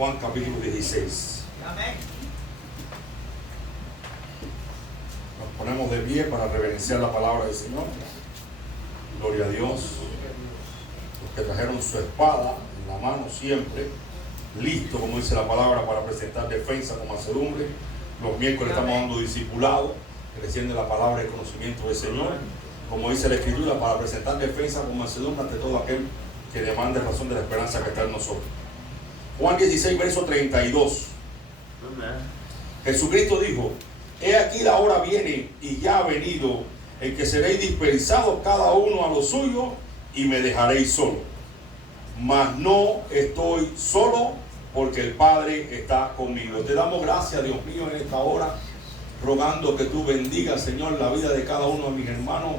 Juan capítulo 16. Amén. Nos ponemos de pie para reverenciar la palabra del Señor. Gloria a Dios. Los que trajeron su espada en la mano siempre, listo, como dice la palabra, para presentar defensa con mansedumbre. Los miércoles estamos dando discipulado, creciendo en la palabra y el conocimiento del Señor. Como dice la Escritura, para presentar defensa con mansedumbre ante todo aquel que demande razón de la esperanza que está en nosotros. Juan 16, verso 32. Jesucristo dijo: he aquí la hora viene y ya ha venido en que seréis dispersados cada uno a lo suyo y me dejaréis solo. Mas no estoy solo, porque el Padre está conmigo. Te damos gracias, Dios mío, en esta hora, rogando que tú bendigas, Señor, la vida de cada uno de mis hermanos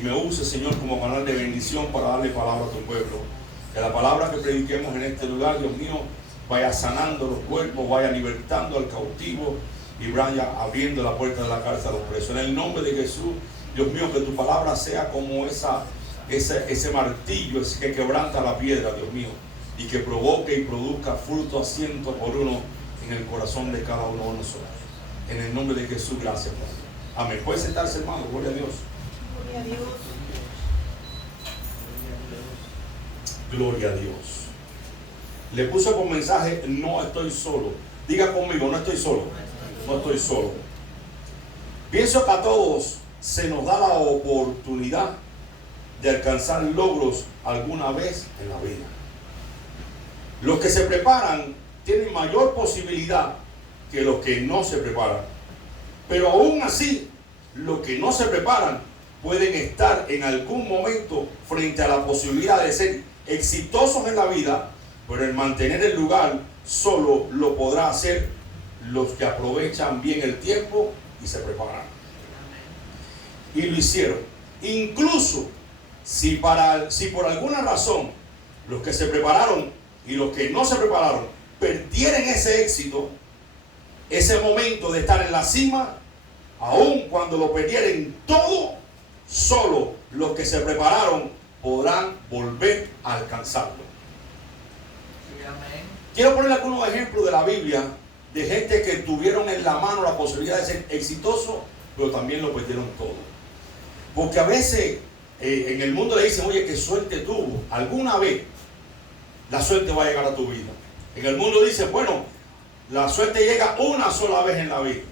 y me uses, Señor, como canal de bendición para darle palabra a tu pueblo. Que la palabra que prediquemos en este lugar, Dios mío, vaya sanando los cuerpos, vaya libertando al cautivo y vaya abriendo la puerta de la cárcel a los presos. En el nombre de Jesús, Dios mío, que tu palabra sea como ese martillo que quebranta la piedra, Dios mío, y que provoque y produzca fruto a ciento por uno en el corazón de cada uno de nosotros. En el nombre de Jesús, gracias, Padre. Amén. Puede sentarse, hermano. Gloria a Dios. Gloria a Dios. Gloria a Dios. Le puse por mensaje: no estoy solo. Diga conmigo: no estoy solo. No estoy solo. Pienso que a todos se nos da la oportunidad de alcanzar logros alguna vez en la vida. Los que se preparan tienen mayor posibilidad que los que no se preparan. Pero aún así, los que no se preparan pueden estar en algún momento frente a la posibilidad de ser exitosos en la vida, pero el mantener el lugar solo lo podrá hacer los que aprovechan bien el tiempo y se preparan. Y lo hicieron. Incluso si por alguna razón los que se prepararon y los que no se prepararon perdieran ese éxito, ese momento de estar en la cima, aun cuando lo perdieran todo, solo los que se prepararon podrán volver a alcanzarlo. Sí, amén. Quiero poner algunos ejemplos de la Biblia de gente que tuvieron en la mano la posibilidad de ser exitosos, pero también lo perdieron todo. Porque a veces en el mundo le dicen: oye, qué suerte tuvo. Alguna vez la suerte va a llegar a tu vida. En el mundo dicen: bueno, la suerte llega una sola vez en la vida.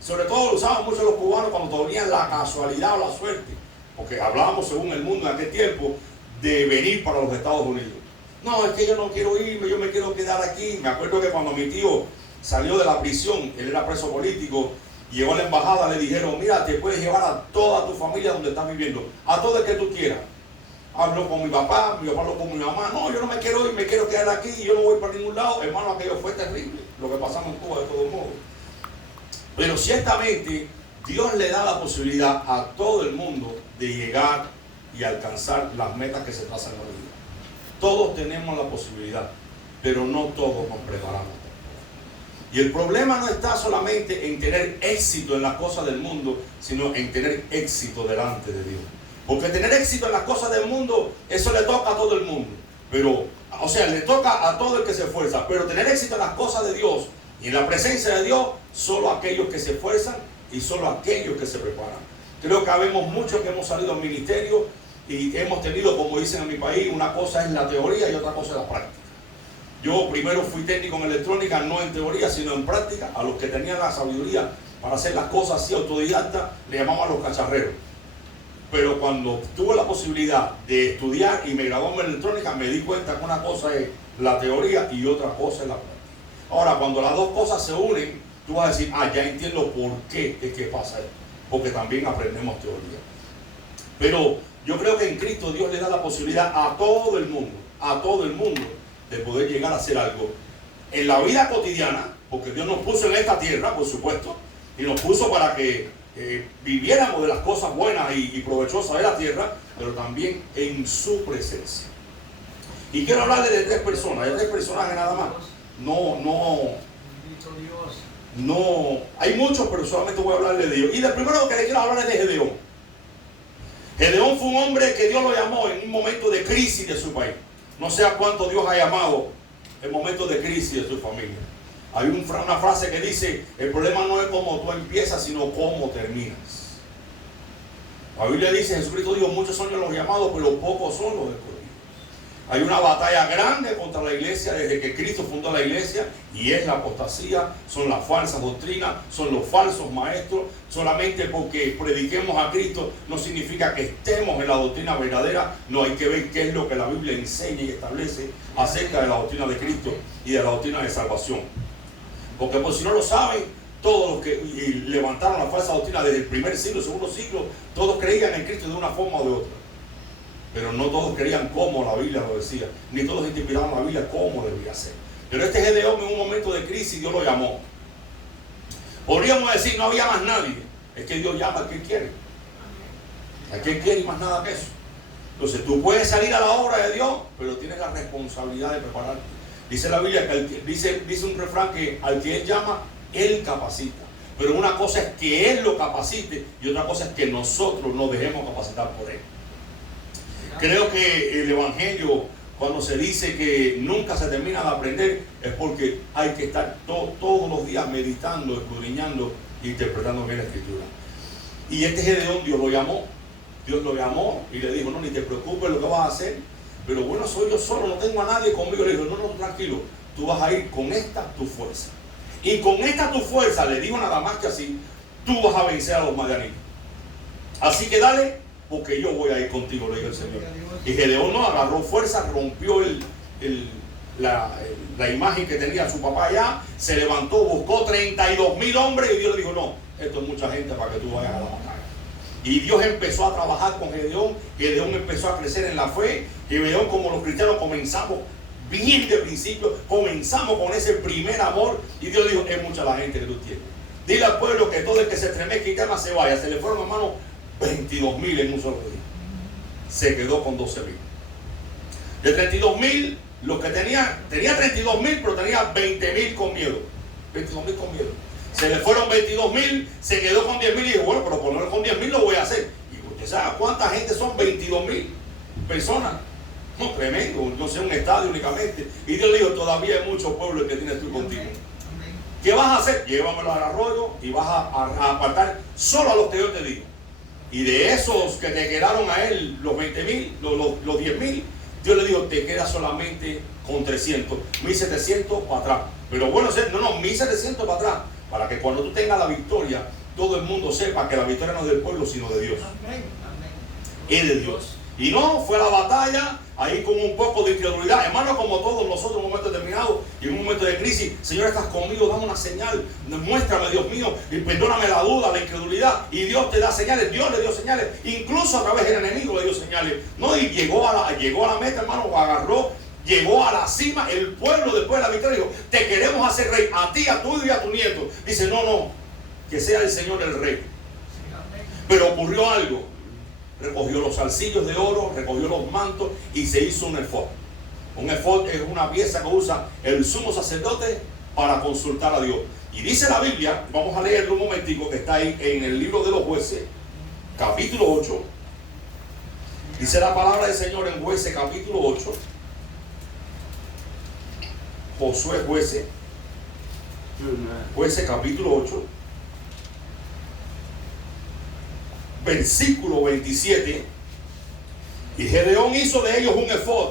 Sobre todo lo usaban mucho los cubanos cuando tenían la casualidad o la suerte, porque hablábamos, según el mundo en aquel tiempo, de venir para los Estados Unidos. No, es que yo no quiero irme, yo me quiero quedar aquí. Me acuerdo que cuando mi tío salió de la prisión, él era preso político, llegó a la embajada, le dijeron: mira, te puedes llevar a toda tu familia donde estás viviendo, a todo el que tú quieras. Habló con mi papá habló con mi mamá: no, yo no me quiero ir, me quiero quedar aquí, yo no voy para ningún lado. Hermano, aquello fue terrible, lo que pasamos en Cuba de todos modos. Pero ciertamente Dios le da la posibilidad a todo el mundo de llegar y alcanzar las metas que se trazan en la vida. Todos tenemos la posibilidad, pero no todos nos preparamos. Y el problema no está solamente en tener éxito en las cosas del mundo, sino en tener éxito delante de Dios. Porque tener éxito en las cosas del mundo, eso le toca a todo el mundo. Pero, o sea, le toca a todo el que se esfuerza. Pero tener éxito en las cosas de Dios y en la presencia de Dios, solo aquellos que se esfuerzan y solo aquellos que se preparan. Creo que habemos muchos que hemos salido al ministerio y hemos tenido, como dicen en mi país, una cosa es la teoría y otra cosa es la práctica. Yo primero fui técnico en electrónica, no en teoría, sino en práctica. A los que tenían la sabiduría para hacer las cosas así autodidacta, le llamaban los cacharreros. Pero cuando tuve la posibilidad de estudiar y me gradué en electrónica, me di cuenta que una cosa es la teoría y otra cosa es la práctica. Ahora, cuando las dos cosas se unen, tú vas a decir: ah, ya entiendo por qué es que pasa esto. Porque también aprendemos teoría. Pero yo creo que en Cristo Dios le da la posibilidad a todo el mundo, de poder llegar a hacer algo en la vida cotidiana, porque Dios nos puso en esta tierra, por supuesto, y nos puso para que viviéramos de las cosas buenas y provechosas de la tierra, pero también en su presencia. Y quiero hablarle de tres personas, hay tres personajes nada más. No, hay muchos, pero solamente voy a hablarle de ellos. Y del primero que le quiero hablar es de Gedeón. Gedeón fue un hombre que Dios lo llamó en un momento de crisis de su país. No sé a cuánto Dios ha llamado en momentos de crisis de tu familia. Hay una frase que dice, el problema no es cómo tú empiezas, sino cómo terminas. La Biblia dice, Jesucristo dijo, muchos son los llamados, pero pocos son los escogidos. Hay una batalla grande contra la iglesia desde que Cristo fundó la iglesia, y es la apostasía, son las falsas doctrinas, son los falsos maestros. Solamente porque prediquemos a Cristo no significa que estemos en la doctrina verdadera. No, hay que ver qué es lo que la Biblia enseña y establece acerca de la doctrina de Cristo y de la doctrina de salvación. Porque pues si no lo saben, todos los que levantaron la falsa doctrina desde el primer siglo, segundo siglo, todos creían en Cristo de una forma o de otra. Pero no todos creían como la Biblia lo decía, ni todos interpretaban la Biblia como debía ser. Pero este Gedeón, en un momento de crisis, Dios lo llamó. Podríamos decir, no había más nadie. Es que Dios llama al que quiere. Al que quiere y más nada que eso. Entonces tú puedes salir a la obra de Dios, pero tienes la responsabilidad de prepararte. Dice la Biblia, que dice un refrán que al que Él llama, Él capacita. Pero una cosa es que Él lo capacite y otra cosa es que nosotros nos dejemos capacitar por Él. Creo que el Evangelio, cuando se dice que nunca se termina de aprender, es porque hay que estar todos los días meditando, escudriñando e interpretando bien la Escritura. Y este Gedeón, Dios lo llamó y le dijo, no, ni te preocupes lo que vas a hacer, pero bueno, soy yo solo, no tengo a nadie conmigo. Le dijo, no, tranquilo, tú vas a ir con esta tu fuerza. Y con esta tu fuerza, le dijo nada más que así, tú vas a vencer a los madianitas. Así que dale, porque yo voy a ir contigo, le dijo el Señor. Y Gedeón no agarró fuerza, rompió la imagen que tenía su papá allá, se levantó, buscó 32,000 hombres y Dios le dijo, no, esto es mucha gente para que tú vayas a la batalla. Y Dios empezó a trabajar con Gedeón. Gedeón empezó a crecer en la fe. Gedeón, como los cristianos, comenzamos bien de principio, comenzamos con ese primer amor y Dios dijo, es mucha la gente que tú tienes. Dile al pueblo que todo el que se estremezca y tema se vaya. Se le fueron, hermano, 22,000 en un solo día. Se quedó con 12,000. De 32,000, los que tenía 32,000, pero tenía 20,000 con miedo. 22,000 con miedo. Se le fueron 22,000, se quedó con 10,000 y dijo, bueno, pero por lo menos con 10,000 lo voy a hacer. Y usted sabe cuánta gente son 22,000 personas. No, tremendo, no sé, un estadio únicamente. Y Dios le dijo, todavía hay mucho pueblo que tienes tú contigo. ¿Qué vas a hacer? Llévamelo al arroyo y vas a apartar solo a los que yo te digo. Y de esos que te quedaron a él, los 20,000, los 10,000, Dios le dijo, te quedas solamente con 300, 1,700 para atrás. Pero bueno, no, 1,700 para atrás, para que cuando tú tengas la victoria, todo el mundo sepa que la victoria no es del pueblo, sino de Dios. Es de Dios. Y no, fue a la batalla, ahí con un poco de incredulidad. Hermano, como todos nosotros en un momento determinado y en un momento de crisis, Señor, estás conmigo, dame una señal, muéstrame, Dios mío, y perdóname la duda, la incredulidad. Y Dios te da señales, Dios le dio señales, incluso a través del enemigo le dio señales. No, y llegó a la meta, hermano, lo agarró, llegó a la cima. El pueblo después de la victoria dijo, te queremos hacer rey, a ti, a tu hijo y a tu nieto. Dice, no, que sea el Señor el rey. Pero ocurrió algo. Recogió los zarcillos de oro, recogió los mantos y se hizo un efod. Un efod es una pieza que usa el sumo sacerdote para consultar a Dios. Y dice la Biblia, vamos a leerlo un momentico, que está ahí en el libro de los Jueces, capítulo 8. Dice la palabra del Señor en Jueces, capítulo 8. Josué, Jueces, capítulo 8. Versículo 27. Y Gedeón hizo de ellos un efod,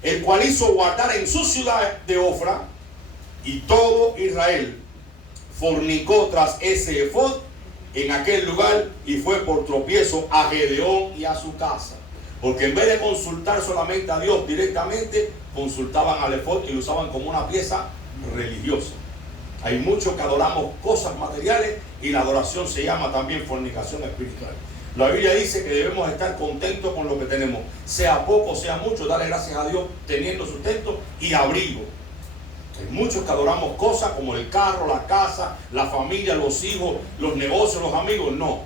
el cual hizo guardar en su ciudad de Ofra, y todo Israel fornicó tras ese efod en aquel lugar, y fue por tropiezo a Gedeón y a su casa. Porque en vez de consultar solamente a Dios directamente, consultaban al efod y lo usaban como una pieza religiosa. Hay muchos que adoramos cosas materiales y la adoración se llama también fornicación espiritual. La Biblia dice que debemos estar contentos con lo que tenemos, sea poco, sea mucho, darle gracias a Dios teniendo sustento y abrigo. Hay muchos que adoramos cosas como el carro, la casa, la familia, los hijos, los negocios, los amigos. No.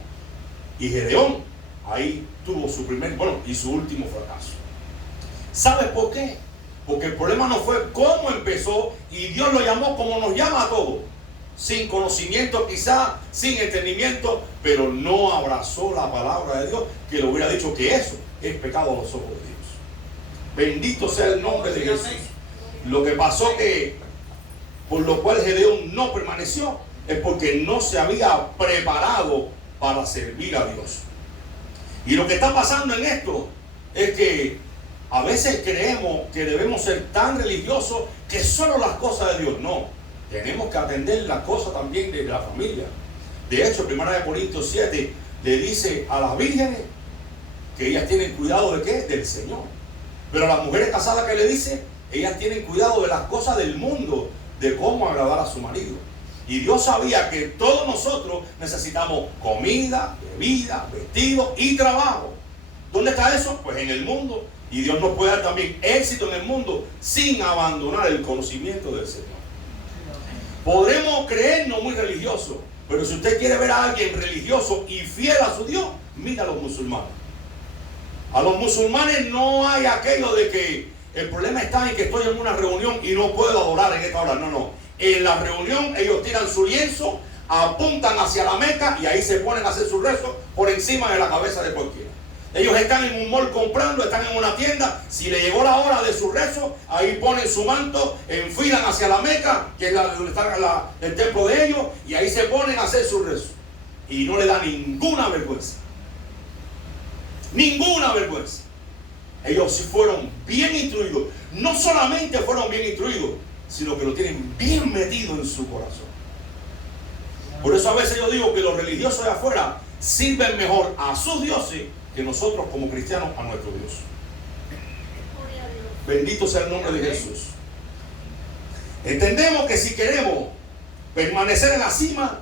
Y Gedeón ahí tuvo su primer, y su último fracaso. ¿Sabes por qué? Porque el problema no fue cómo empezó, y Dios lo llamó como nos llama a todos. Sin conocimiento quizá, sin entendimiento, pero no abrazó la palabra de Dios, que le hubiera dicho que eso es pecado a los ojos de Dios. Bendito sea el nombre de Jesús. Lo que pasó que, por lo cual Gedeón no permaneció, es porque no se había preparado para servir a Dios. Y lo que está pasando en esto es que a veces creemos que debemos ser tan religiosos que solo las cosas de Dios. No, tenemos que atender las cosas también de la familia. De hecho, 1 Corintios 7 le dice a las vírgenes que ellas tienen cuidado ¿de qué? Del Señor. Pero a las mujeres casadas, ¿qué le dice? Ellas tienen cuidado de las cosas del mundo, de cómo agradar a su marido. Y Dios sabía que todos nosotros necesitamos comida, bebida, vestido y trabajo. ¿Dónde está eso? Pues en el mundo. Y Dios nos puede dar también éxito en el mundo sin abandonar el conocimiento del Señor. Podremos creernos muy religiosos, pero si usted quiere ver a alguien religioso y fiel a su Dios, mira a los musulmanes. A los musulmanes no hay aquello de que el problema está en que estoy en una reunión y no puedo adorar en esta hora. No, no. En la reunión ellos tiran su lienzo, apuntan hacia la Meca y ahí se ponen a hacer su rezo por encima de la cabeza de cualquiera. Ellos están en un mall comprando, están en una tienda. Si le llegó la hora de su rezo, ahí ponen su manto, enfilan hacia la Meca, que es donde está el templo de ellos, y ahí se ponen a hacer su rezo. Y no le da ninguna vergüenza. Ninguna vergüenza. Ellos sí fueron bien instruidos. No solamente fueron bien instruidos, sino que lo tienen bien metido en su corazón. Por eso a veces yo digo que los religiosos de afuera sirven mejor a sus dioses que nosotros como cristianos a nuestro Dios. Bendito sea el nombre de Jesús. Entendemos que si queremos permanecer en la cima,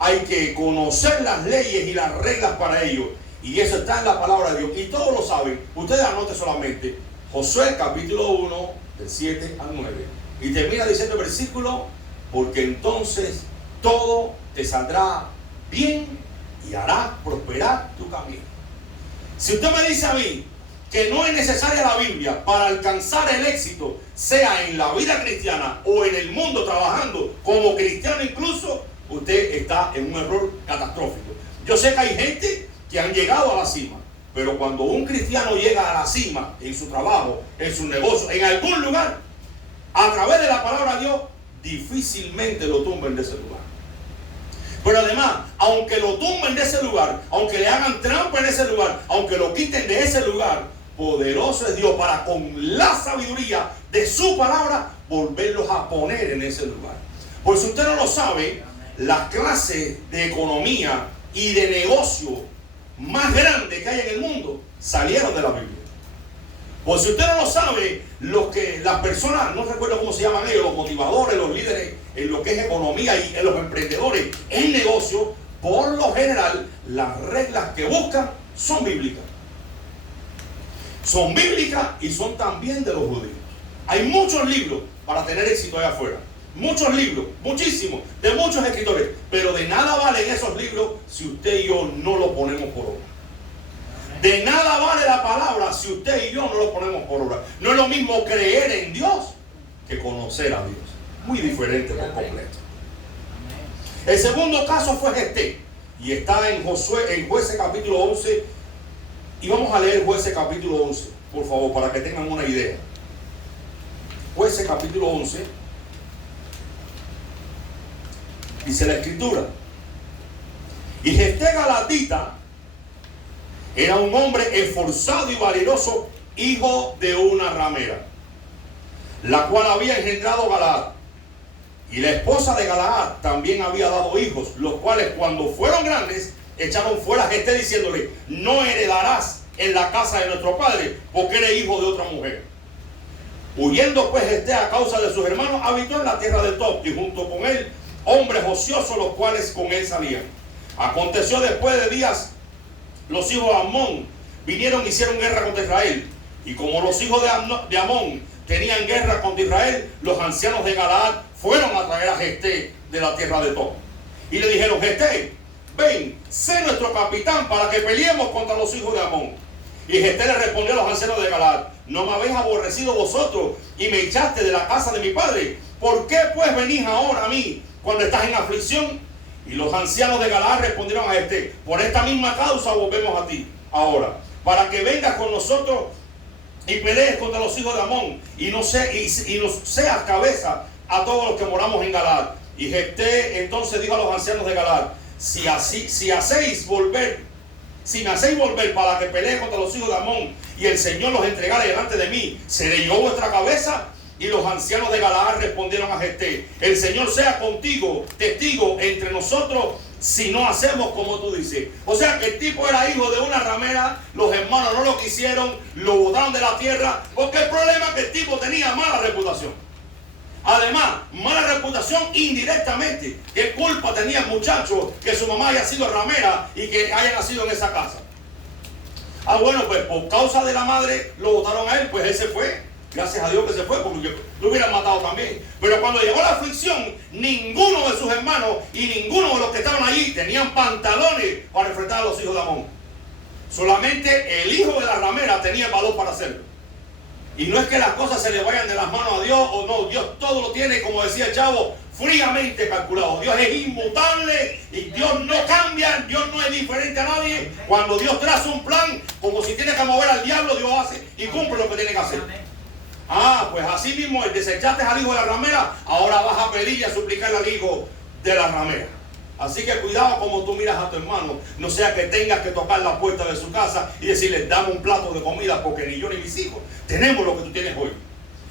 hay que conocer las leyes y las reglas para ello. Y eso está en la palabra de Dios. Y todos lo saben. Ustedes anoten solamente Josué capítulo 1, del 7 al 9. Y termina diciendo el versículo: porque entonces todo te saldrá bien y hará prosperar tu camino. Si usted me dice a mí que no es necesaria la Biblia para alcanzar el éxito, sea en la vida cristiana o en el mundo trabajando como cristiano incluso, usted está en un error catastrófico. Yo sé que hay gente que han llegado a la cima, pero cuando un cristiano llega a la cima en su trabajo, en su negocio, en algún lugar, a través de la palabra de Dios, difícilmente lo tumben de ese lugar. Pero además, aunque lo tumben de ese lugar, aunque le hagan trampa en ese lugar, aunque lo quiten de ese lugar, poderoso es Dios para con la sabiduría de su palabra volverlos a poner en ese lugar. Por si usted no lo sabe, las clases de economía y de negocio más grandes que hay en el mundo salieron de la Biblia. Por si usted no lo sabe, las personas, no recuerdo cómo se llaman ellos, los motivadores, los líderes en lo que es economía y en los emprendedores en negocio, por lo general, las reglas que buscan son bíblicas. Son bíblicas y son también de los judíos. Hay muchos libros para tener éxito allá afuera. Muchos libros, muchísimos, de muchos escritores. Pero de nada valen esos libros si usted y yo no lo ponemos por obra. De nada vale la palabra si usted y yo no lo ponemos por obra. No es lo mismo creer en Dios que conocer a Dios. Muy diferente por completo. El segundo caso fue Jefté. Y está en Jueces capítulo 11. Y vamos a leer Jueces capítulo 11, por favor, para que tengan una idea. Jueces capítulo 11. Dice la escritura: y Jefté Galatita era un hombre esforzado y valeroso, hijo de una ramera, la cual había engendrado Galaad. Y la esposa de Galaad también había dado hijos, los cuales cuando fueron grandes echaron fuera a Jefté diciéndole: no heredarás en la casa de nuestro padre, porque eres hijo de otra mujer. Huyendo pues Jefté a causa de sus hermanos, habitó en la tierra de Tob, y junto con él hombres ociosos, los cuales con él salían. Aconteció después de días, los hijos de Amón vinieron y hicieron guerra contra Israel. Y como los hijos de Amón tenían guerra contra Israel, los ancianos de Galaad fueron a traer a Jefté de la tierra de Tob. Y le dijeron: Jefté, ven, sé nuestro capitán para que peleemos contra los hijos de Amón. Y Jefté le respondió a los ancianos de Galaad: ¿no me habéis aborrecido vosotros y me echaste de la casa de mi padre? ¿Por qué pues venís ahora a mí cuando estás en aflicción? Y los ancianos de Galaad respondieron a Jefté: por esta misma causa volvemos a ti ahora, para que vengas con nosotros y pelees contra los hijos de Amón, y no seas cabeza a todos los que moramos en Galaad. Y Jefté entonces dijo a los ancianos de Galaad: si me hacéis volver para que pelee contra los hijos de Amón, y el Señor los entregare delante de mí, ¿seré yo vuestra cabeza? Y los ancianos de Galaad respondieron a Jefté: el Señor sea contigo, testigo entre nosotros, si no hacemos como tú dices. O sea que el tipo era hijo de una ramera, los hermanos no lo quisieron, lo botaron de la tierra, porque el problema es que el tipo tenía mala reputación. Además, mala reputación indirectamente. ¿Qué culpa tenía el muchacho que su mamá haya sido ramera y que haya nacido en esa casa? Bueno, pues por causa de la madre lo botaron a él, pues él se fue. Gracias a Dios que se fue, porque lo hubieran matado también. Pero cuando llegó la aflicción, ninguno de sus hermanos y ninguno de los que estaban allí tenían pantalones para enfrentar a los hijos de Amón. Solamente el hijo de la ramera tenía el valor para hacerlo. Y no es que las cosas se le vayan de las manos a Dios o no. Dios todo lo tiene, como decía el chavo, fríamente calculado. Dios es inmutable y Dios no cambia. Dios no es diferente a nadie. Cuando Dios traza un plan, como si tiene que mover al diablo, Dios hace y cumple lo que tiene que hacer. Pues así mismo, el desechaste al hijo de la ramera, ahora vas a pedir y a suplicarle al hijo de la ramera. Así que cuidado como tú miras a tu hermano, no sea que tengas que tocar la puerta de su casa y decirle: dame un plato de comida, porque ni yo ni mis hijos tenemos lo que tú tienes hoy.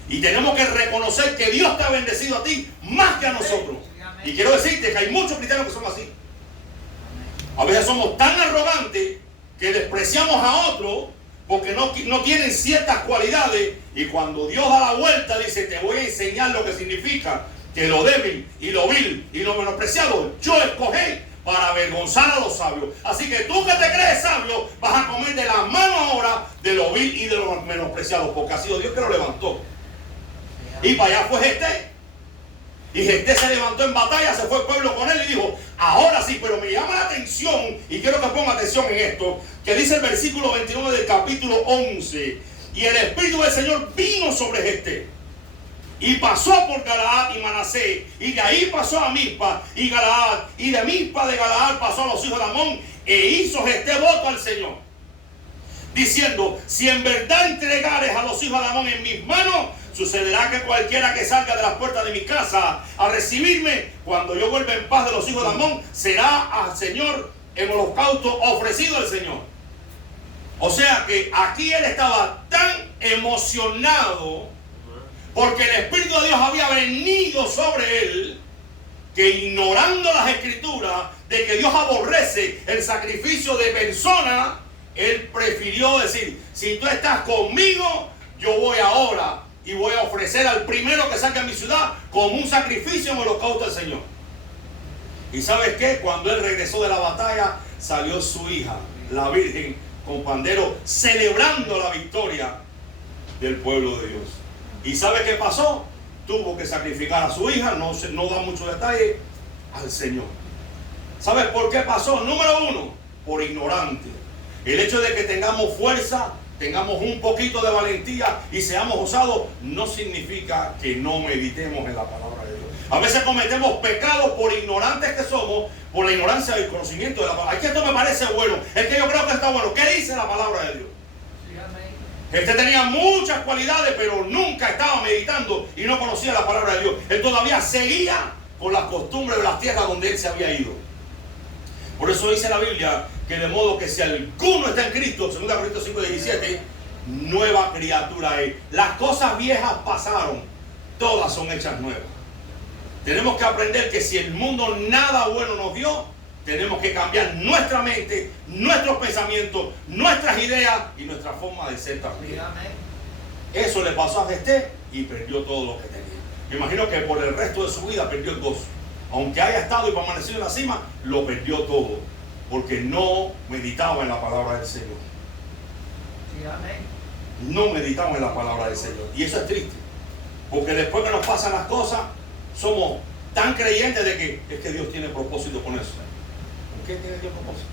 Y tenemos que reconocer que Dios te ha bendecido a ti más que a nosotros. Y quiero decirte que hay muchos cristianos que son así. A veces somos tan arrogantes que despreciamos a otros porque no tienen ciertas cualidades, y cuando Dios da la vuelta dice: te voy a enseñar lo que significa que lo débil y lo vil y lo menospreciado yo escogí para avergonzar a los sabios. Así que tú que te crees sabio vas a comer de la mano ahora de lo vil y de lo menospreciado, porque ha sido Dios que lo levantó. Y para allá fue Jefté. Y Jefté se levantó en batalla, se fue el pueblo con él y dijo: ahora sí. Pero me llama la atención, y quiero que ponga atención en esto, que dice el versículo 29 del capítulo 11: y el Espíritu del Señor vino sobre Jefté, y pasó por Galaad y Manasés, y de ahí pasó a Mizpa y Galaad, y de Mizpa de Galaad pasó a los hijos de Amón, e hizo Jefté voto al Señor, diciendo: si en verdad entregares a los hijos de Amón en mis manos, sucederá que cualquiera que salga de las puertas de mi casa a recibirme, cuando yo vuelva en paz de los hijos de Amón, será al Señor en holocausto ofrecido al Señor. O sea que aquí él estaba tan emocionado porque el Espíritu de Dios había venido sobre él, que ignorando las Escrituras de que Dios aborrece el sacrificio de persona, él prefirió decir: si tú estás conmigo, yo voy ahora y voy a ofrecer al primero que salga a mi ciudad como un sacrificio en holocausto al Señor. ¿Y sabes qué? Cuando él regresó de la batalla, salió su hija, la Virgen, con pandero, celebrando la victoria del pueblo de Dios. ¿Y sabe qué pasó? Tuvo que sacrificar a su hija, no da mucho detalle, al Señor. ¿Sabes por qué pasó? Número uno, por ignorante. El hecho de que tengamos fuerza, tengamos un poquito de valentía y seamos osados, no significa que no meditemos en la palabra de Dios. A veces cometemos pecados por ignorantes que somos, por la ignorancia del conocimiento de la palabra. Es que esto me parece bueno, es que yo creo que está bueno. ¿Qué dice la palabra de Dios? Este tenía muchas cualidades, pero nunca estaba meditando y no conocía la palabra de Dios. Él todavía seguía con las costumbres de las tierras donde él se había ido. Por eso dice la Biblia que de modo que si alguno está en Cristo, 2 Corintios 5:17, nueva criatura es. Las cosas viejas pasaron, todas son hechas nuevas. Tenemos que aprender que si el mundo nada bueno nos dio, tenemos que cambiar nuestra mente, nuestros pensamientos, nuestras ideas y nuestra forma de ser también. Eso le pasó a Jefté y perdió todo lo que tenía. Me imagino que por el resto de su vida perdió el gozo. Aunque haya estado y permanecido en la cima, lo perdió todo, porque no meditaba en la palabra del Señor. No meditamos en la palabra del Señor. Y eso es triste, porque después que nos pasan las cosas, somos tan creyentes de que es que Dios tiene propósito con eso. ¿Por qué tiene Dios propósito?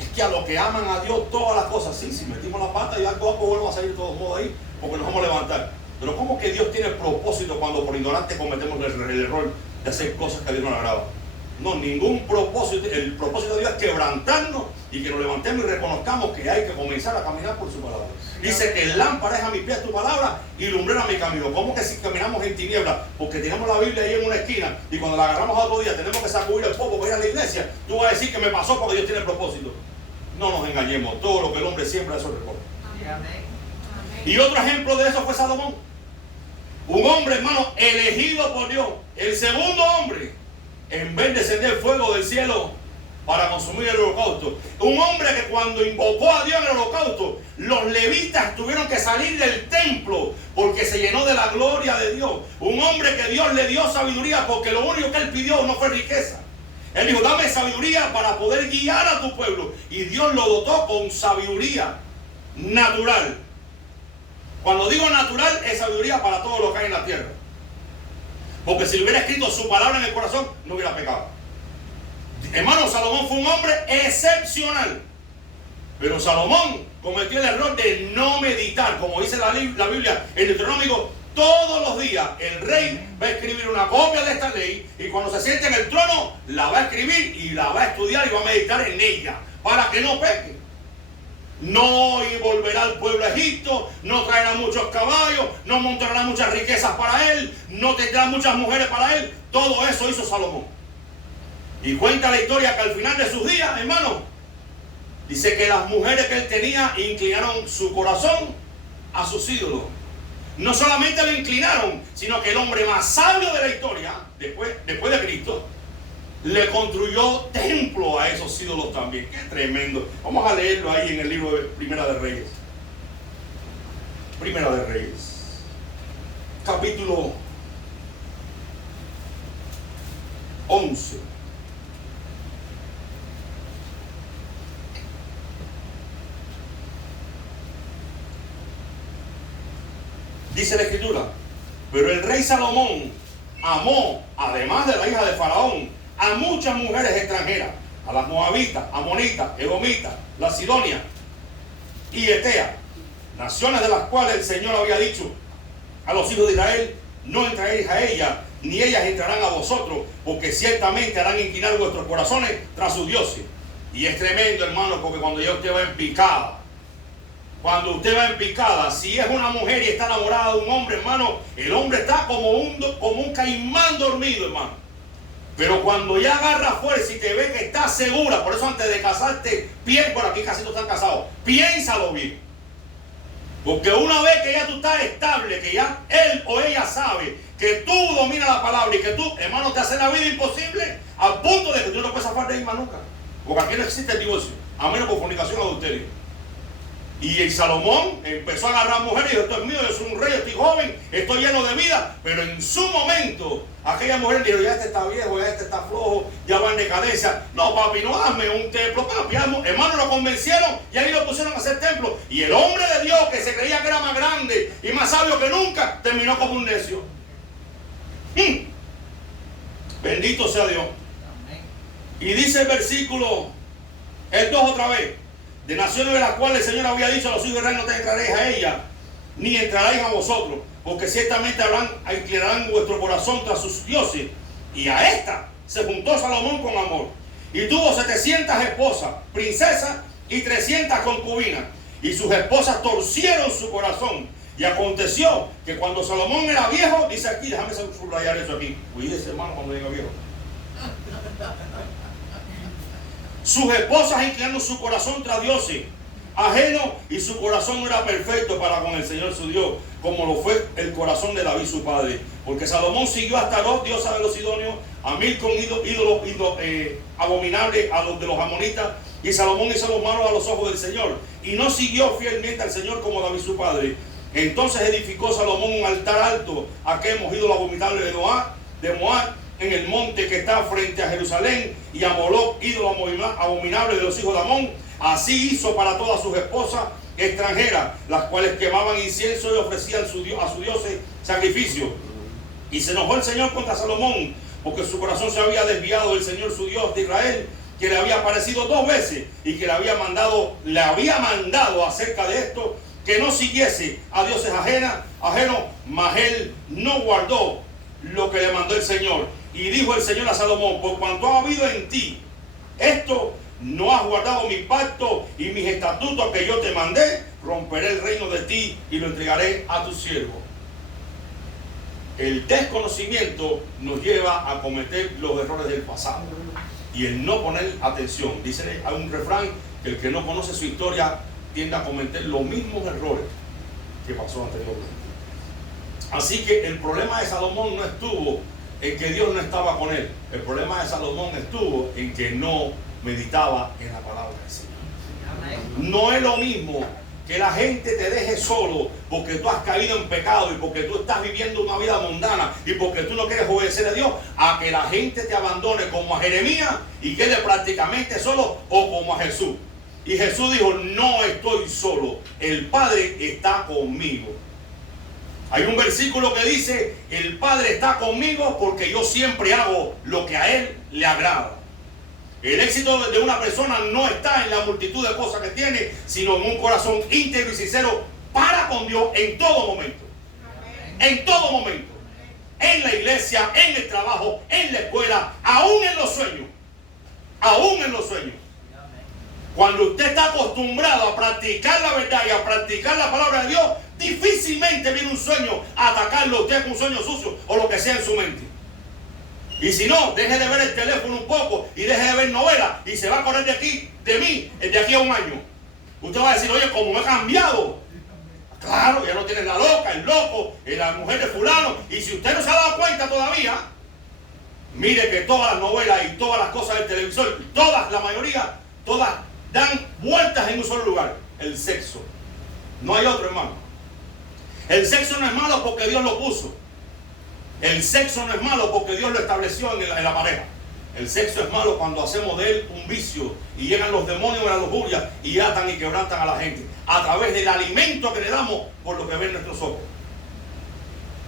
Es que a los que aman a Dios todas las cosas, sí, si metimos la pata y algo vuelve a salir de todos modos ahí, porque nos vamos a levantar. Pero ¿cómo que Dios tiene propósito cuando por ignorante cometemos el error de hacer cosas que a Dios no le agrada? No, ningún propósito. El propósito de Dios es quebrantarnos y que nos levantemos y reconozcamos que hay que comenzar a caminar por su palabra. Dice que lámpara es a mis pies tu palabra y lumbrera mi camino. ¿Cómo que si caminamos en tinieblas? Porque tenemos la Biblia ahí en una esquina y cuando la agarramos a otro día tenemos que sacudir el polvo para ir a la iglesia. Tú vas a decir que me pasó porque Dios tiene propósito. No nos engañemos. Todo lo que el hombre siembra, eso recoge. Y otro ejemplo de eso fue Salomón. Un hombre, hermano, elegido por Dios. El segundo hombre en ver descender fuego del cielo para consumir el holocausto. Un hombre que cuando invocó a Dios en el holocausto, los levitas tuvieron que salir del templo porque se llenó de la gloria de Dios. Un hombre que Dios le dio sabiduría porque lo único que él pidió no fue riqueza. Él dijo, dame sabiduría para poder guiar a tu pueblo. Y Dios lo dotó con sabiduría natural. Cuando digo natural, es sabiduría para todo lo que hay en la tierra. Porque si le hubiera escrito su palabra en el corazón, no hubiera pecado. Hermano, Salomón fue un hombre excepcional. Pero Salomón cometió el error de no meditar. Como dice la Biblia en Deuteronomio, todos los días el rey va a escribir una copia de esta ley. Y cuando se siente en el trono, la va a escribir y la va a estudiar y va a meditar en ella. Para que no peque. No volverá al pueblo a Egipto, no traerá muchos caballos, no montará muchas riquezas para él, no tendrá muchas mujeres para él. Todo eso hizo Salomón. Y cuenta la historia que al final de sus días, hermano, dice que las mujeres que él tenía inclinaron su corazón a sus ídolos. No solamente lo inclinaron, sino que el hombre más sabio de la historia, después de Cristo, le construyó templo a esos ídolos también. Qué tremendo. Vamos a leerlo ahí en el libro de Primera de Reyes. Primera de Reyes. Capítulo 11. Dice la Escritura, pero el rey Salomón amó, además de la hija de Faraón, a muchas mujeres extranjeras, a las moabitas, amonitas, edomitas, las sidonias y etea, naciones de las cuales el Señor había dicho a los hijos de Israel, no entraréis a ellas, ni ellas entrarán a vosotros, porque ciertamente harán inclinar vuestros corazones tras sus dioses. Y es tremendo, hermano, porque cuando ya usted va en picada, si es una mujer y está enamorada de un hombre, hermano, el hombre está como un caimán dormido, hermano. Pero cuando ya agarra fuerza y te ve que estás segura, por eso antes de casarte, por aquí casi todos están casados, piénsalo bien. Porque una vez que ya tú estás estable, que ya él o ella sabe que tú dominas la palabra y que tú, hermano, te hace la vida imposible, al punto de que tú no puedes zafar de ir más nunca. Porque aquí no existe el divorcio, a menos por fornicación o adulterio. Y el Salomón empezó a agarrar mujeres y dijo, esto es mío, yo soy un rey, estoy joven, estoy lleno de vida. Pero en su momento, aquella mujer dijo, ya este está viejo, ya este está flojo, ya va en decadencia. No, papi, no hazme un templo, papi. Hermano, lo convencieron y ahí lo pusieron a hacer templo. Y el hombre de Dios, que se creía que era más grande y más sabio que nunca, terminó como un necio. Bendito sea Dios. Y dice el versículo, el 2 otra vez. De naciones de las cuales el Señor había dicho a los hijos de Israel, no te entraréis a ellas, ni entraréis a vosotros, porque ciertamente inclinarán vuestro corazón tras sus dioses. Y a esta se juntó Salomón con amor, y tuvo 700 esposas, princesas, y 300 concubinas, y sus esposas torcieron su corazón. Y aconteció que cuando Salomón era viejo, dice aquí, déjame subrayar eso aquí, cuídese, hermano, cuando diga viejo. Sus esposas inclinando su corazón tras dioses ajenos, y su corazón no era perfecto para con el Señor su Dios, como lo fue el corazón de David su padre. Porque Salomón siguió a Astarot, diosa de los sidonios, a Milcom, ídolos abominables, a los de los amonitas, y Salomón hizo lo malo a los ojos del Señor, y no siguió fielmente al Señor como David su padre. Entonces edificó Salomón un altar alto a Quemos, ídolo abominable de Moab, en el monte que está frente a Jerusalén, y a Moloc, ídolo abominable de los hijos de Amón. Así hizo para todas sus esposas extranjeras, las cuales quemaban incienso y ofrecían a su Dios sacrificio. Y se enojó el Señor contra Salomón, porque su corazón se había desviado del Señor su Dios de Israel, que le había aparecido 2 veces y que le había mandado acerca de esto, que no siguiese a dioses ajenos, mas él no guardó lo que le mandó el Señor. Y dijo el Señor a Salomón: por cuanto ha habido en ti esto, no has guardado mi pacto y mis estatutos que yo te mandé, romperé el reino de ti y lo entregaré a tu siervo. El desconocimiento nos lleva a cometer los errores del pasado y el no poner atención. Dice, hay un refrán, que el que no conoce su historia tiende a cometer los mismos errores que pasó anteriormente. Así que el problema de Salomón no estuvo en que Dios no estaba con él. El problema de Salomón estuvo en que no meditaba en la palabra del Señor. No es lo mismo que la gente te deje solo porque tú has caído en pecado y porque tú estás viviendo una vida mundana y porque tú no quieres obedecer a Dios, a que la gente te abandone como a Jeremías y quede prácticamente solo, o como a Jesús. Y Jesús dijo: no estoy solo, el Padre está conmigo. Hay un versículo que dice: el Padre está conmigo porque yo siempre hago lo que a Él le agrada. El éxito de una persona no está en la multitud de cosas que tiene, sino en un corazón íntegro y sincero para con Dios en todo momento. En todo momento. En la iglesia, en el trabajo, en la escuela, aún en los sueños. Aún en los sueños. Cuando usted está acostumbrado a practicar la verdad y a practicar la palabra de Dios, difícilmente viene un sueño a atacarlo a usted con un sueño sucio o lo que sea en su mente. Y si no, deje de ver el teléfono un poco y deje de ver novelas y se va a correr de aquí, de mí, de aquí a un año. Usted va a decir: oye, ¿cómo me he cambiado? Claro, ya no tiene la loca, el loco, la mujer de fulano. Y si usted no se ha dado cuenta todavía, mire que todas las novelas y todas las cosas del televisor, todas, la mayoría, todas dan vueltas en un solo lugar: el sexo. No hay otro, hermano. El sexo no es malo porque Dios lo puso. El sexo no es malo porque Dios lo estableció en la pareja. El sexo es malo cuando hacemos de él un vicio y llegan los demonios de la lujuria y atan y quebrantan a la gente a través del alimento que le damos por lo que ven nuestros ojos.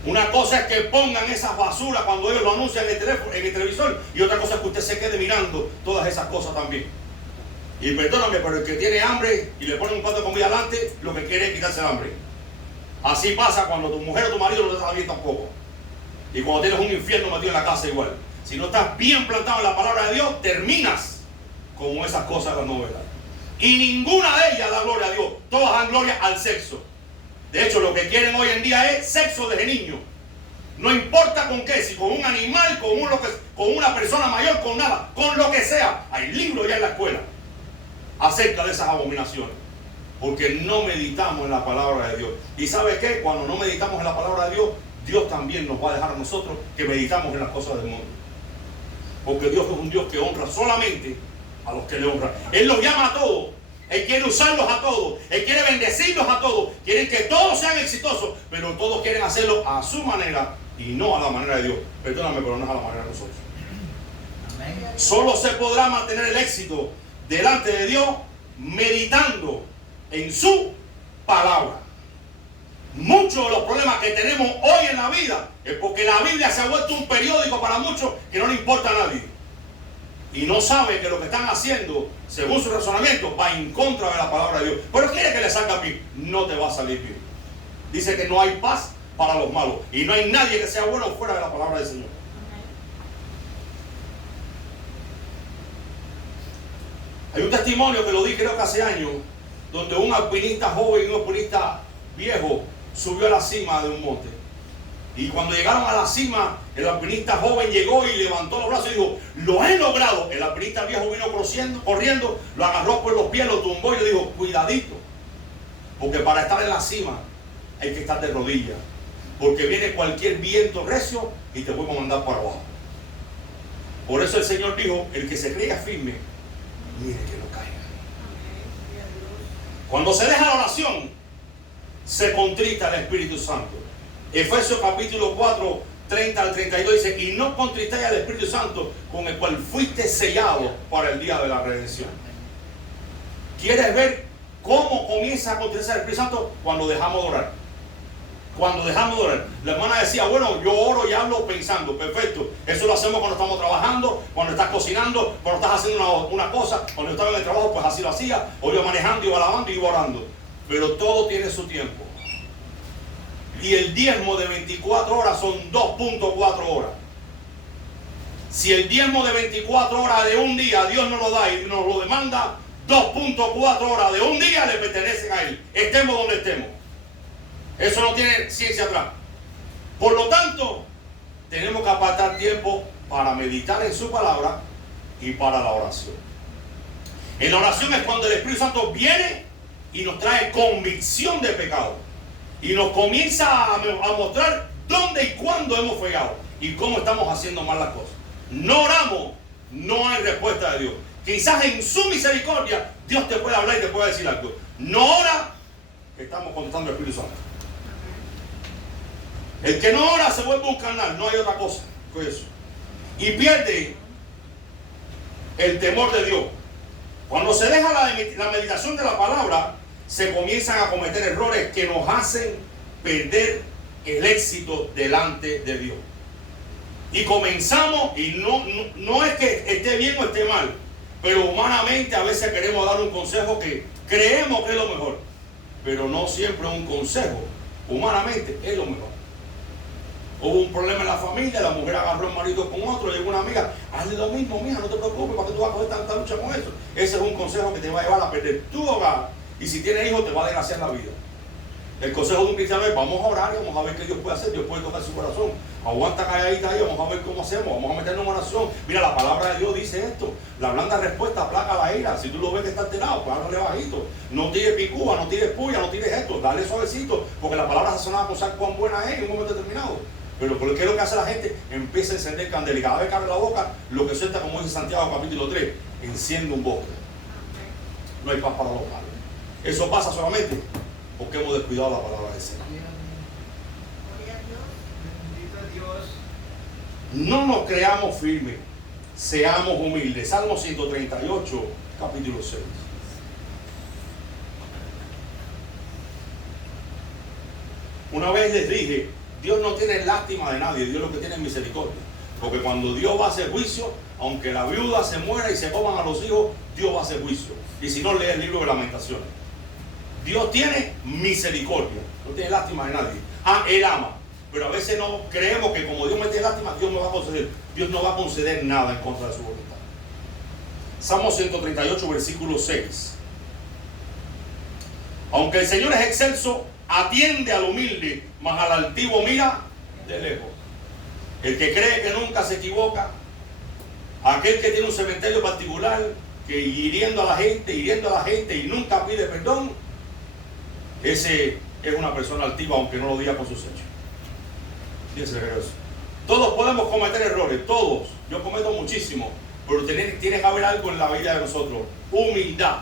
Una cosa es que pongan esas basuras cuando ellos lo anuncian en el teléfono, en el televisor, y otra cosa es que usted se quede mirando todas esas cosas también. Y perdóname, pero el que tiene hambre y le pone un plato de comida adelante, lo que quiere es quitarse el hambre. Así pasa cuando tu mujer o tu marido no te trata bien tampoco. Y cuando tienes un infierno metido en la casa igual. Si no estás bien plantado en la palabra de Dios, terminas como esas cosas de las novelas. Y ninguna de ellas da gloria a Dios. Todas dan gloria al sexo. De hecho, lo que quieren hoy en día es sexo desde niño. No importa con qué, si con un animal, con una persona mayor, con nada, con lo que sea. Hay libros ya en la escuela acerca de esas abominaciones. Porque no meditamos en la palabra de Dios. ¿Y sabe qué? Cuando no meditamos en la palabra de Dios, Dios también nos va a dejar a nosotros que meditamos en las cosas del mundo. Porque Dios es un Dios que honra solamente a los que le honran. Él los llama a todos. Él quiere usarlos a todos. Él quiere bendecirlos a todos. Quiere que todos sean exitosos. Pero todos quieren hacerlo a su manera y no a la manera de Dios. Perdóname, pero no es a la manera de nosotros. Amén. Solo se podrá mantener el éxito delante de Dios meditando en su palabra. Muchos de los problemas que tenemos hoy en la vida es porque la Biblia se ha vuelto un periódico para muchos que no le importa a nadie. Y no sabe que lo que están haciendo, según su razonamiento, va en contra de la palabra de Dios. Pero quiere que le salga bien. No te va a salir bien. Dice que no hay paz para los malos. Y no hay nadie que sea bueno fuera de la palabra del Señor. Hay un testimonio que lo di creo que hace años, donde un alpinista joven y un alpinista viejo subió a la cima de un monte. Y cuando llegaron a la cima, el alpinista joven llegó y levantó los brazos y dijo: lo he logrado. El alpinista viejo vino corriendo, lo agarró por los pies, lo tumbó y le dijo: cuidadito, porque para estar en la cima hay que estar de rodillas, porque viene cualquier viento recio y te puede mandar para abajo. Por eso el Señor dijo: el que se crea firme, mire que no caiga. Cuando se deja la oración, se contrita el Espíritu Santo. Efesios capítulo 4, 30 al 32 dice: y no contritáis al Espíritu Santo, con el cual fuiste sellado para el día de la redención. ¿Quieres ver cómo comienza a contritarse el Espíritu Santo? Cuando dejamos de orar. Cuando dejamos de orar. La hermana decía: bueno, yo oro y hablo pensando. Perfecto. Eso lo hacemos cuando estamos trabajando, cuando estás cocinando, cuando estás haciendo una cosa. Cuando yo estaba en el trabajo, pues así lo hacía. O iba manejando, iba lavando y iba orando. Pero todo tiene su tiempo. Y el diezmo de 24 horas son 2.4 horas. Si el diezmo de 24 horas de un día Dios nos lo da y nos lo demanda, 2.4 horas de un día le pertenecen a Él. Estemos donde estemos. Eso no tiene ciencia atrás. Por lo tanto, tenemos que apartar tiempo para meditar en su palabra y para la oración. En la oración es cuando el Espíritu Santo viene y nos trae convicción de pecado. Y nos comienza a mostrar dónde y cuándo hemos fallado y cómo estamos haciendo mal las cosas. No oramos, no hay respuesta de Dios. Quizás en su misericordia Dios te puede hablar y te puede decir algo. No ora, que estamos contestando al Espíritu Santo. El que no ora se vuelve un carnal, no hay otra cosa que eso. Y pierde el temor de Dios. Cuando se deja la meditación de la palabra, se comienzan a cometer errores que nos hacen perder el éxito delante de Dios. Y comenzamos, y no es que esté bien o esté mal, pero humanamente a veces queremos dar un consejo que creemos que es lo mejor, pero no siempre un consejo humanamente es lo mejor. Hubo un problema en la familia, la mujer agarró al marido con otro, llegó una amiga, hazle lo mismo, mija, no te preocupes, ¿para qué tú vas a coger tanta lucha con eso? Ese es un consejo que te va a llevar a perder tu hogar, y si tienes hijos te va a desgraciar la vida. El consejo de un cristiano es: vamos a orar y vamos a ver qué Dios puede hacer. Dios puede tocar su corazón. Aguanta calladita ahí, vamos a ver cómo hacemos, vamos a meternos en oración. Mira, la palabra de Dios dice esto: la blanda respuesta aplaca la ira. Si tú lo ves que está alterado, pues háblale bajito. No tires picúa, no tires puya, no tires esto, dale suavecito, porque la palabra sazonada con sal cuán buena es en un momento determinado. Pero ¿qué es lo que hace la gente? Empieza a encender candela, y cada vez que abre la boca, lo que suelta, como dice Santiago capítulo 3, enciende un bosque. No hay paz para los malos. Eso pasa solamente porque hemos descuidado la palabra del Señor. No nos creamos firmes, seamos humildes. Salmo 138, capítulo 6. Una vez les dije, Dios no tiene lástima de nadie, Dios lo que tiene es misericordia. Porque cuando Dios va a hacer juicio, aunque la viuda se muera y se coman a los hijos, Dios va a hacer juicio. Y si no, lee el libro de Lamentaciones. Dios tiene misericordia, no tiene lástima de nadie. Él ama. Pero a veces no creemos que como Dios me tiene lástima, Dios me va a conceder. Dios no va a conceder nada en contra de su voluntad. Salmo 138, versículo 6. Aunque el Señor es excelso, atiende al humilde, mas al altivo mira de lejos. El que cree que nunca se equivoca, aquel que tiene un cementerio particular, que hiriendo a la gente y nunca pide perdón, ese es una persona altiva, aunque no lo diga con sus hechos. Fíjense eso. Todos podemos cometer errores, todos. Yo cometo muchísimo, pero tiene que haber algo en la vida de nosotros: humildad.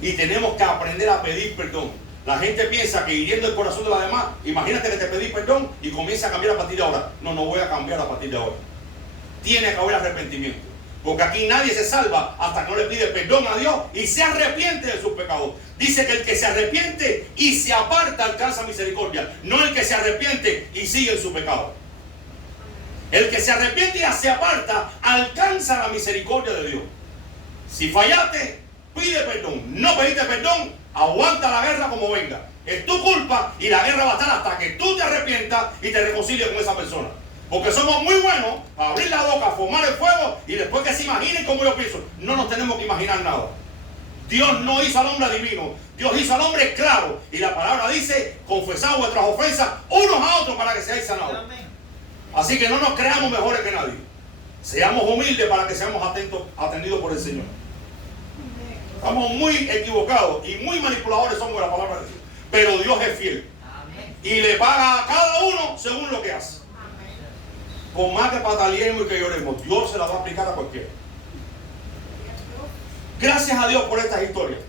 Y tenemos que aprender a pedir perdón. La gente piensa que hiriendo el corazón de los demás, imagínate que te pedí perdón y comienza a cambiar a partir de ahora. No voy a cambiar a partir de ahora. Tiene que haber arrepentimiento. Porque aquí nadie se salva hasta que no le pide perdón a Dios y se arrepiente de sus pecados. Dice que el que se arrepiente y se aparta alcanza misericordia. No el que se arrepiente y sigue en su pecado. El que se arrepiente y se aparta alcanza la misericordia de Dios. Si fallaste, pide perdón. No pediste perdón, aguanta la guerra como venga. Es tu culpa y la guerra va a estar hasta que tú te arrepientas y te reconcilies con esa persona. Porque somos muy buenos para abrir la boca, formar el fuego y después que se imaginen como yo pienso. No nos tenemos que imaginar nada. Dios no hizo al hombre adivino, Dios hizo al hombre claro. Y la palabra dice: confesad vuestras ofensas unos a otros para que seáis sanados. Así que no nos creamos mejores que nadie. Seamos humildes para que seamos atendidos por el Señor. Estamos muy equivocados y muy manipuladores somos de la palabra de Dios. Pero Dios es fiel. Y le paga a cada uno según lo que hace. Con más que pataleemos y que lloremos, Dios se la va a aplicar a cualquiera. Gracias a Dios por estas historias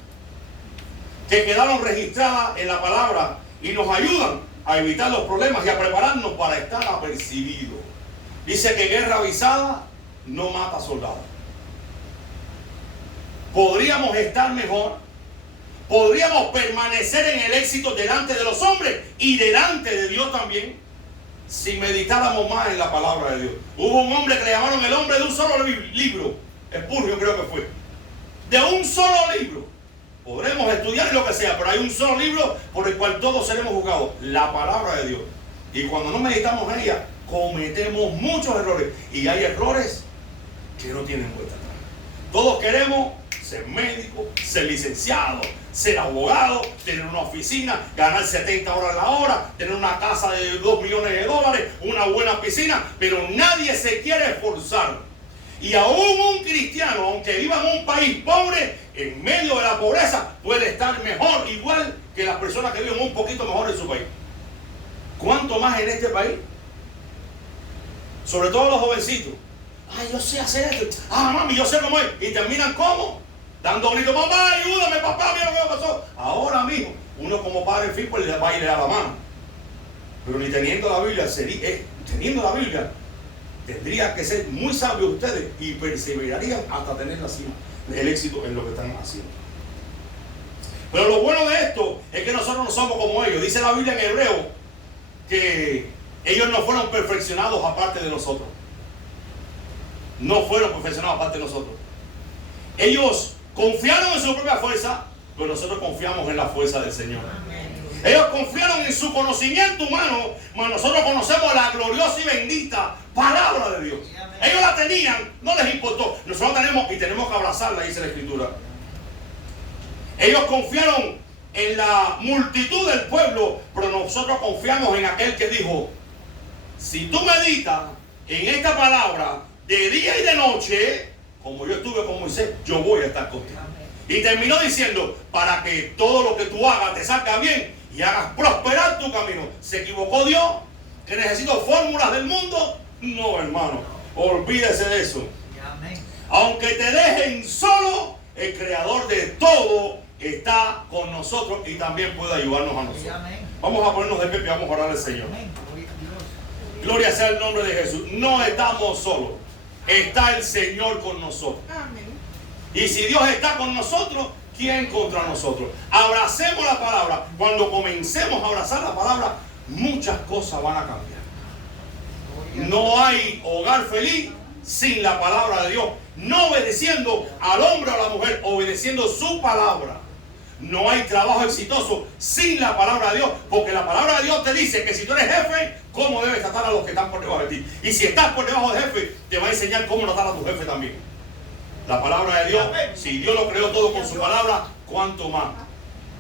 que quedaron registradas en la palabra y nos ayudan a evitar los problemas y a prepararnos para estar apercibidos. Dice que guerra avisada no mata soldados. Podríamos estar mejor, podríamos permanecer en el éxito delante de los hombres y delante de Dios también, si meditáramos más en la palabra de Dios. Hubo un hombre que le llamaron el hombre de un solo libro, Spurgeon creo que fue, de un solo libro. Podremos estudiar lo que sea, pero hay un solo libro por el cual todos seremos juzgados: la palabra de Dios. Y cuando no meditamos en ella, cometemos muchos errores. Y hay errores que no tienen vuelta atrás. Todos queremos ser médico, ser licenciado, ser abogado, tener una oficina, ganar 70 horas la hora, tener una casa de 2 millones de dólares, una buena piscina, pero nadie se quiere esforzar. Y aún un cristiano, aunque viva en un país pobre, en medio de la pobreza, puede estar mejor, igual que las personas que viven un poquito mejor en su país. ¿Cuánto más en este país? Sobre todo los jovencitos. Ay, yo sé hacer esto. Ah, mami, yo sé cómo es. Y terminan ¿cómo? Dando gritos, mamá, ayúdame, papá, mira lo que me pasó. Ahora mismo, uno como padre en fin, pues le va a ir a la mano. Pero ni teniendo la Biblia, teniendo la Biblia, tendría que ser muy sabios ustedes y perseverarían hasta tener la cima, el éxito en lo que están haciendo. Pero lo bueno de esto es que nosotros no somos como ellos. Dice la Biblia en Hebreo que ellos no fueron perfeccionados aparte de nosotros. No fueron perfeccionados aparte de nosotros. Ellos confiaron en su propia fuerza, pero nosotros confiamos en la fuerza del Señor. Ellos confiaron en su conocimiento humano, pero nosotros conocemos la gloriosa y bendita palabra de Dios. Ellos la tenían, no les importó. Nosotros tenemos y tenemos que abrazarla, dice la Escritura. Ellos confiaron en la multitud del pueblo, pero nosotros confiamos en aquel que dijo: si tú meditas en esta palabra de día y de noche, como yo estuve con Moisés, yo voy a estar contigo. Y terminó diciendo: para que todo lo que tú hagas te salga bien y hagas prosperar tu camino. ¿Se equivocó Dios? ¿Que necesito fórmulas del mundo? No, hermano, olvídese de eso. Aunque te dejen solo, el creador de todo está con nosotros y también puede ayudarnos a nosotros. Vamos a ponernos de pie y vamos a orar al Señor. Gloria sea el nombre de Jesús. No estamos solos, está el Señor con nosotros. Y si Dios está con nosotros, ¿quién contra nosotros? Abracemos la palabra. Cuando comencemos a abrazar la palabra, muchas cosas van a cambiar. No hay hogar feliz sin la palabra de Dios. No obedeciendo al hombre o a la mujer, obedeciendo su palabra. No hay trabajo exitoso sin la palabra de Dios, porque la palabra de Dios te dice que si tú eres jefe, cómo debes tratar a los que están por debajo de ti. Y si estás por debajo del jefe, te va a enseñar cómo tratar a tu jefe también. La palabra de Dios, si Dios lo creó todo con su palabra, ¿cuánto más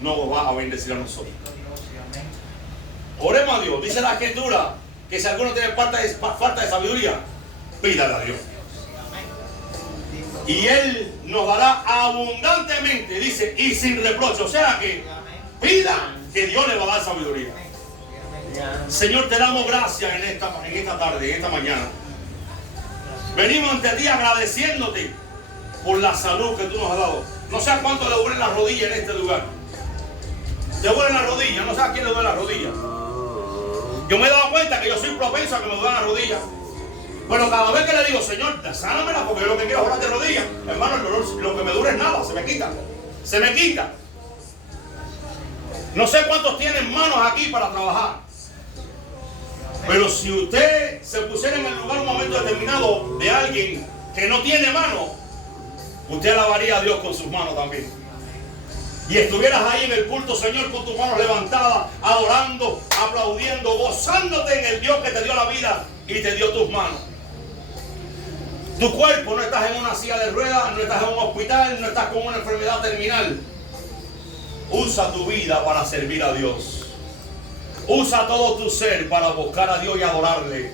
nos va a bendecir a nosotros? Oremos a Dios. Dice la Escritura que si alguno tiene falta de sabiduría, pídale a Dios. Y Él nos dará abundantemente, dice, y sin reproche. O sea que pida que Dios le va a dar sabiduría. Señor, te damos gracias en esta tarde, en esta mañana. Venimos ante ti agradeciéndote por la salud que tú nos has dado. No sé a cuánto le duelen las rodillas en este lugar. ¿Te duelen las rodillas? No sé a quién le duelen las rodillas. Yo me he dado cuenta que yo soy propenso a que me duelen las rodillas. Pero cada vez que le digo, Señor, sánamela, porque yo lo que quiero es orar de rodillas. Hermano, el dolor, lo que me dura es nada, se me quita. Se me quita. No sé cuántos tienen manos aquí para trabajar. Pero si usted se pusiera en el lugar un momento determinado de alguien que no tiene mano, usted alabaría a Dios con sus manos también. Y estuvieras ahí en el culto, Señor, con tus manos levantadas, adorando, aplaudiendo, gozándote en el Dios que te dio la vida y te dio tus manos. Tu cuerpo, no estás en una silla de ruedas, no estás en un hospital, no estás con una enfermedad terminal. Usa tu vida para servir a Dios. Usa todo tu ser para buscar a Dios y adorarle.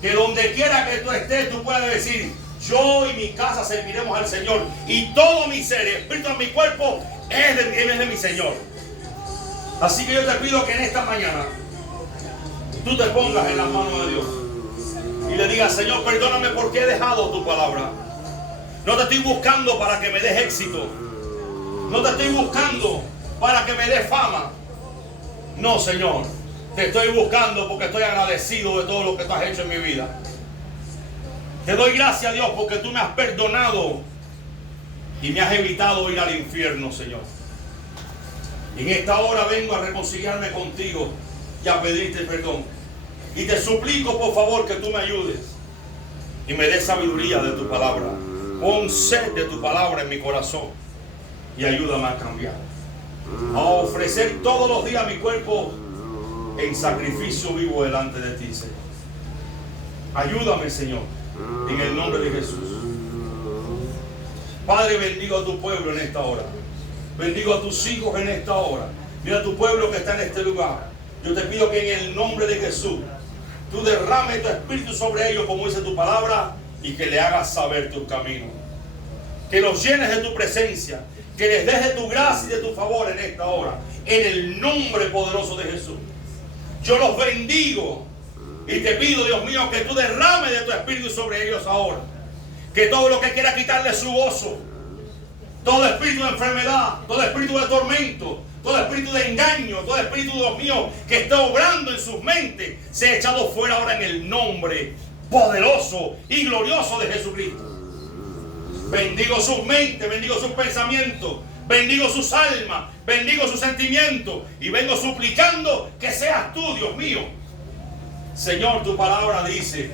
Que donde quiera que tú estés, tú puedas decir: yo y mi casa serviremos al Señor. Y todo mi ser, espíritu en mi cuerpo, es de mi Señor. Así que yo te pido que en esta mañana tú te pongas en las manos de Dios y le digas: Señor, perdóname porque he dejado tu palabra. No te estoy buscando para que me des éxito. No te estoy buscando para que me des fama. No, Señor, te estoy buscando porque estoy agradecido de todo lo que tú has hecho en mi vida. Te doy gracias a Dios porque tú me has perdonado y me has evitado ir al infierno, Señor. En esta hora vengo a reconciliarme contigo y a pedirte perdón. Y te suplico, por favor, que tú me ayudes y me des sabiduría de tu palabra. Pon sed de tu palabra en mi corazón y ayúdame a cambiar. A ofrecer todos los días mi cuerpo en sacrificio vivo delante de ti, Señor. Ayúdame, Señor, en el nombre de Jesús. Padre, bendigo a tu pueblo en esta hora. Bendigo a tus hijos en esta hora. Mira a tu pueblo que está en este lugar. Yo te pido que en el nombre de Jesús tú derrames tu espíritu sobre ellos, como dice tu palabra, y que le hagas saber tus caminos. Que los llenes de tu presencia, que les dejes tu gracia y de tu favor en esta hora, en el nombre poderoso de Jesús. Yo los bendigo y te pido, Dios mío, que tú derrames de tu espíritu sobre ellos ahora. Que todo lo que quiera quitarle su gozo, todo espíritu de enfermedad, todo espíritu de tormento, todo espíritu de engaño, todo espíritu, Dios mío, que está obrando en sus mentes, sea echado fuera ahora en el nombre poderoso y glorioso de Jesucristo. Bendigo sus mentes, bendigo sus pensamientos, bendigo sus almas, bendigo sus sentimientos y vengo suplicando que seas tú, Dios mío. Señor, tu palabra dice: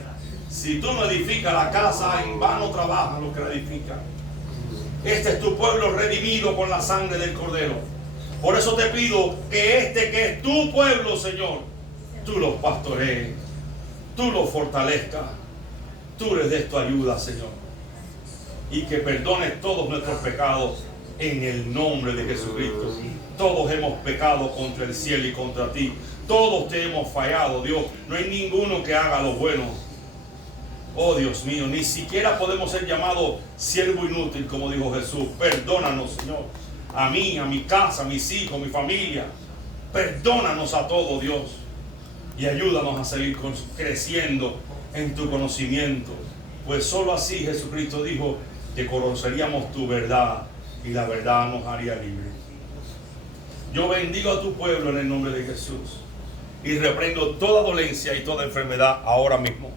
si tú no edificas la casa, en vano trabajan los que la edifican. Este es tu pueblo redimido por la sangre del Cordero. Por eso te pido que que es tu pueblo, Señor, tú los pastorees, tú los fortalezcas, tú les des tu ayuda, Señor, y que perdones todos nuestros pecados en el nombre de Jesucristo. Todos hemos pecado contra el cielo y contra ti. Todos te hemos fallado, Dios. No hay ninguno que haga lo bueno. Oh Dios mío, ni siquiera podemos ser llamados siervo inútil, como dijo Jesús. Perdónanos, Señor, a mí, a mi casa, a mis hijos, a mi familia. Perdónanos a todos, Dios, y ayúdanos a seguir creciendo en tu conocimiento, pues solo así Jesucristo dijo que conoceríamos tu verdad y la verdad nos haría libres. Yo bendigo a tu pueblo en el nombre de Jesús y reprendo toda dolencia y toda enfermedad ahora mismo.